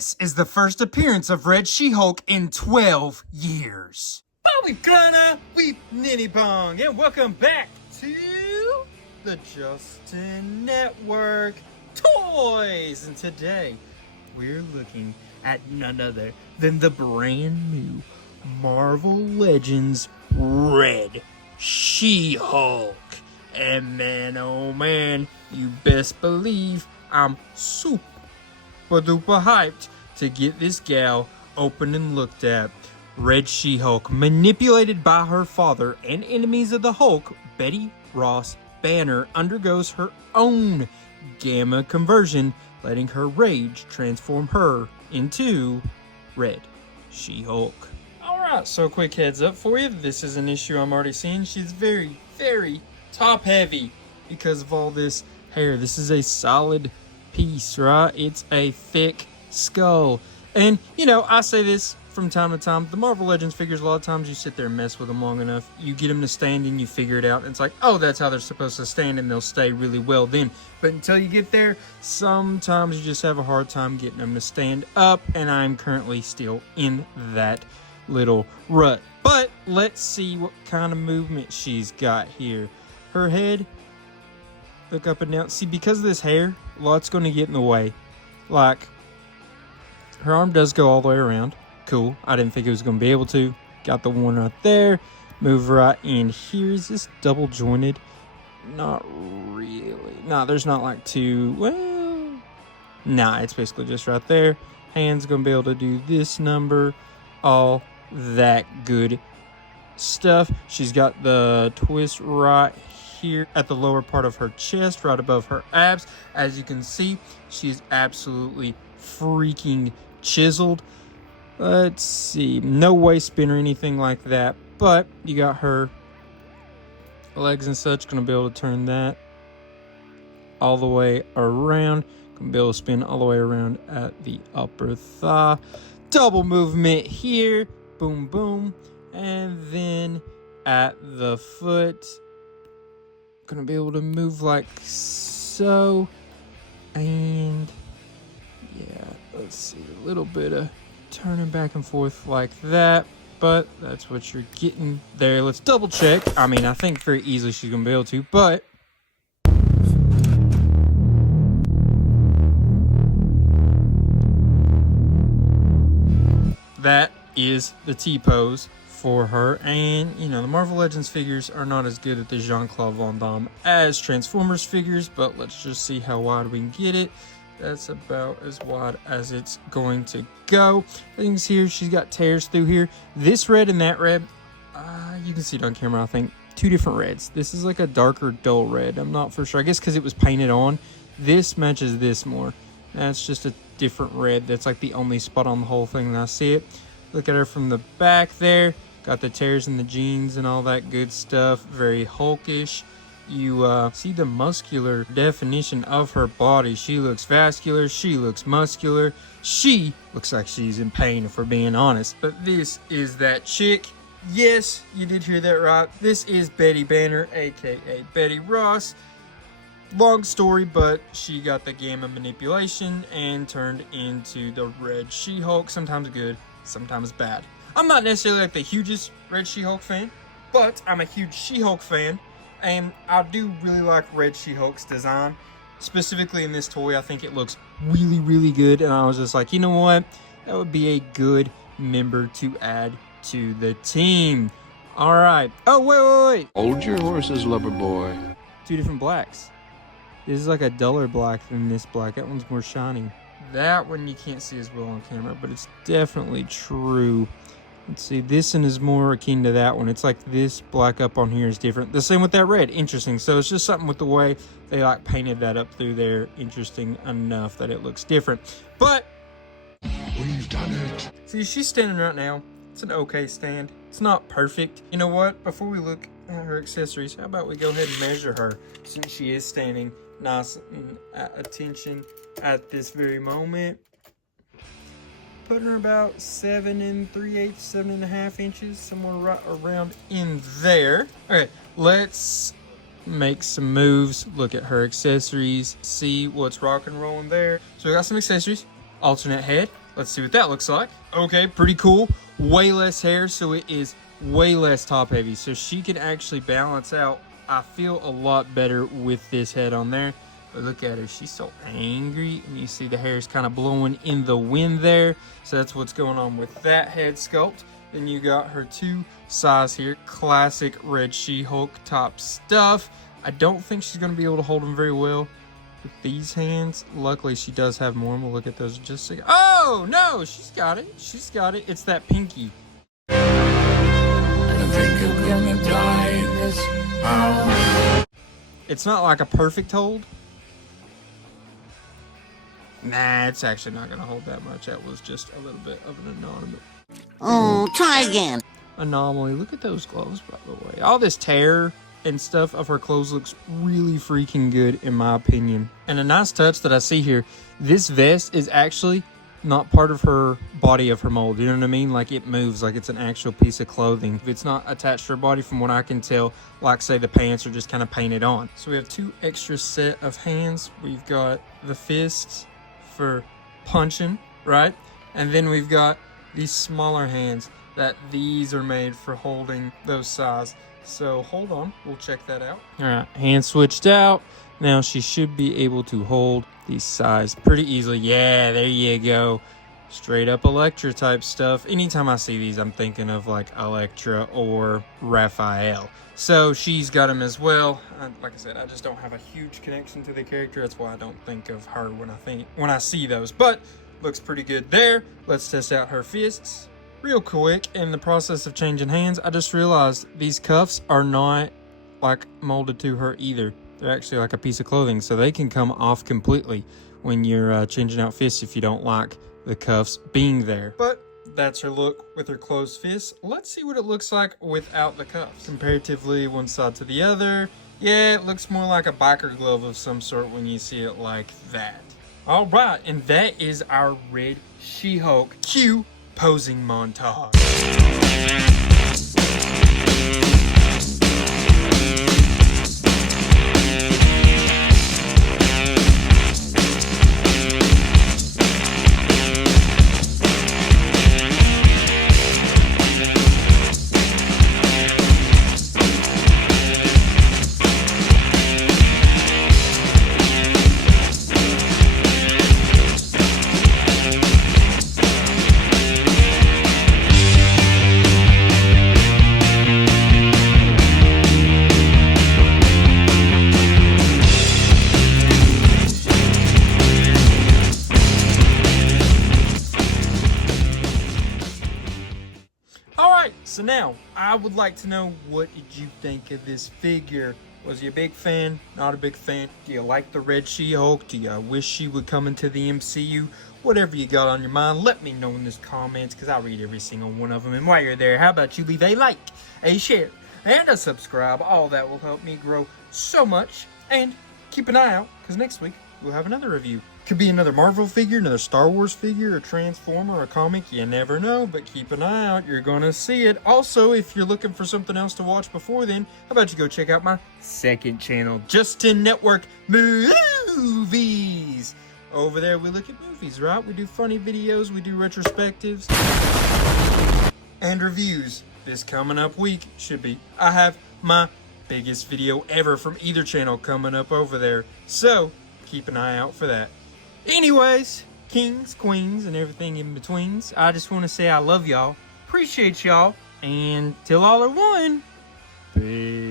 This is the first appearance of Red She-Hulk in 12 years. Bobby Gunner, we Ninny Bong, and welcome back to the Justin Network Toys. And today, we're looking at none other than the brand new Marvel Legends Red She-Hulk. And man, oh man, you best believe I'm super duper hyped to get this gal opened and looked at. Red She-Hulk, manipulated by her father and enemies of the Hulk, Betty Ross Banner undergoes her own gamma conversion, letting her rage transform her into Red She-Hulk. Alright, so quick heads up for you. This is an issue I'm already seeing. She's very, very top heavy because of all this hair. This is a solid piece, right? It's a thick skull. And, you know, I say this from time to time. The Marvel Legends figures, a lot of times you sit there and mess with them long enough. You get them to stand and you figure it out. And it's like, oh, that's how they're supposed to stand and they'll stay really well then. But until you get there, sometimes you just have a hard time getting them to stand up. And I'm currently still in that little rut. But let's see what kind of movement she's got here. Her head, look up and down. See, because of this hair, a lot's going to get in the way. Like, her arm does go all the way around. Cool. I didn't think it was going to be able to. Got the one right there. Move right in here. Is this double jointed? Not really. Nah, there's not like two. Well, nah, it's basically just right there. Hand's going to be able to do this number. All that good stuff. She's got the twist right here at the lower part of her chest, right above her abs. As you can see, she's absolutely freaking chiseled. Let's see, no waist spin or anything like that, but you got her legs and such. Gonna be able to turn that all the way around. Gonna be able to spin all the way around at the upper thigh. Double movement here, boom boom, and then at the foot, gonna be able to move like so. And yeah, let's see, a little bit of turning back and forth like that, but that's what you're getting there. Let's double check. I mean, I think very easily she's gonna be able to, but that is the T-pose for her. And you know, the Marvel Legends figures are not as good at the Jean-Claude Van Damme as Transformers figures, but let's just see how wide we can get it. That's about as wide as it's going to go. Things here, she's got tears through here. This red and that red, you can see it on camera, I think. Two different reds. This is like a darker, dull red. I'm not for sure. I guess because it was painted on. This matches this more. That's just a different red. That's like the only spot on the whole thing that I see it. Look at her from the back there. Got the tears in the jeans and all that good stuff. Very Hulkish. You see the muscular definition of her body. She looks vascular. She looks muscular. She looks like she's in pain, if we're being honest. But this is that chick. Yes, you did hear that right. This is Betty Banner, aka Betty Ross. Long story, but she got the gamma manipulation and turned into the Red She-Hulk. Sometimes good, sometimes bad. I'm not necessarily like the hugest Red She-Hulk fan, but I'm a huge She-Hulk fan. And I do really like Red She-Hulk's design. Specifically in this toy, I think it looks really, really good. And I was just like, you know what? That would be a good member to add to the team. All right. Oh, wait. Hold your horses, lover boy. Two different blacks. This is like a duller black than this black. That one's more shining. That one you can't see as well on camera, but it's definitely true. Let's see, this one is more akin to that one. It's like this black up on here is different. The same with that red. Interesting. So it's just something with the way they like painted that up through there. Interesting enough that it looks different. But We've done it. see, she's standing right now. It's an okay stand. It's not perfect. You know what? Before we look at her accessories, how about we go ahead and measure her, since she is standing nice and at attention at this very moment. Putting her about 7 3/8, 7.5 inches, somewhere right around in there. Okay, let's make some moves, look at her accessories, see what's rock and rolling there. So we got some accessories: alternate head, Let's see what that looks like. Okay, pretty cool. Way less hair, so it is way less top heavy. So she can actually balance out. I feel a lot better with this head on there. But look at her, she's so angry. And you see the hair is kind of blowing in the wind there. So that's what's going on with that head sculpt. Then you got her 2 size here. Classic Red She-Hulk top stuff. I don't think she's going to be able to hold them very well with these hands. Luckily, she does have more. We'll look at those in just a second. Oh, no, she's got it. She's got it. It's that pinky. I think I'm gonna die in this house. It's not like a perfect hold. Nah, it's actually not going to hold that much. That was just a little bit of an anomaly. Oh, try again. Anomaly. Look at those gloves, by the way. All this tear and stuff of her clothes looks really freaking good, in my opinion. And a nice touch that I see here, this vest is actually not part of her body of her mold. You know what I mean? Like, it moves like it's an actual piece of clothing. If it's not attached to her body, from what I can tell, like, say, the pants are just kind of painted on. So we have 2 extra set of hands. We've got the fists for punching, right? And then we've got these smaller hands that these are made for holding those size. So hold on, we'll check that out. All right, hand switched out. Now she should be able to hold these size pretty easily. Yeah, there you go. Straight up Elektra type stuff. Anytime I see these, I'm thinking of like Elektra or Raphael. So she's got them as well. Like I said, I just don't have a huge connection to the character. That's why I don't think of her when I see those. But looks pretty good there. Let's test out her fists. Real quick, in the process of changing hands, I just realized these cuffs are not like molded to her either. They're actually like a piece of clothing, so they can come off completely when you're changing out fists if you don't like the cuffs being there. But that's her look with her closed fists. Let's see what it looks like without the cuffs. Comparatively, one side to the other. Yeah, it looks more like a biker glove of some sort when you see it like that. All right, and that is our Red She-Hulk Q posing montage. So now, I would like to know, what did you think of this figure? Was you a big fan? Not a big fan? Do you like the Red She-Hulk? Do you wish she would come into the MCU? Whatever you got on your mind, let me know in the comments, because I read every single one of them. And while you're there, how about you leave a like, a share, and a subscribe? All that will help me grow so much. And keep an eye out, because next week, we'll have another review. Could be another Marvel figure, another Star Wars figure, a Transformer, a comic. You never know, but keep an eye out. You're going to see it. Also, if you're looking for something else to watch before then, how about you go check out my second channel, Justin Network Movies. Over there, we look at movies, right? We do funny videos, we do retrospectives, and reviews. This coming up week should be, I have my biggest video ever from either channel coming up over there. So, keep an eye out for that. Anyways, kings, queens, and everything in betweens, I just want to say I love y'all, appreciate y'all, and till all are one, peace.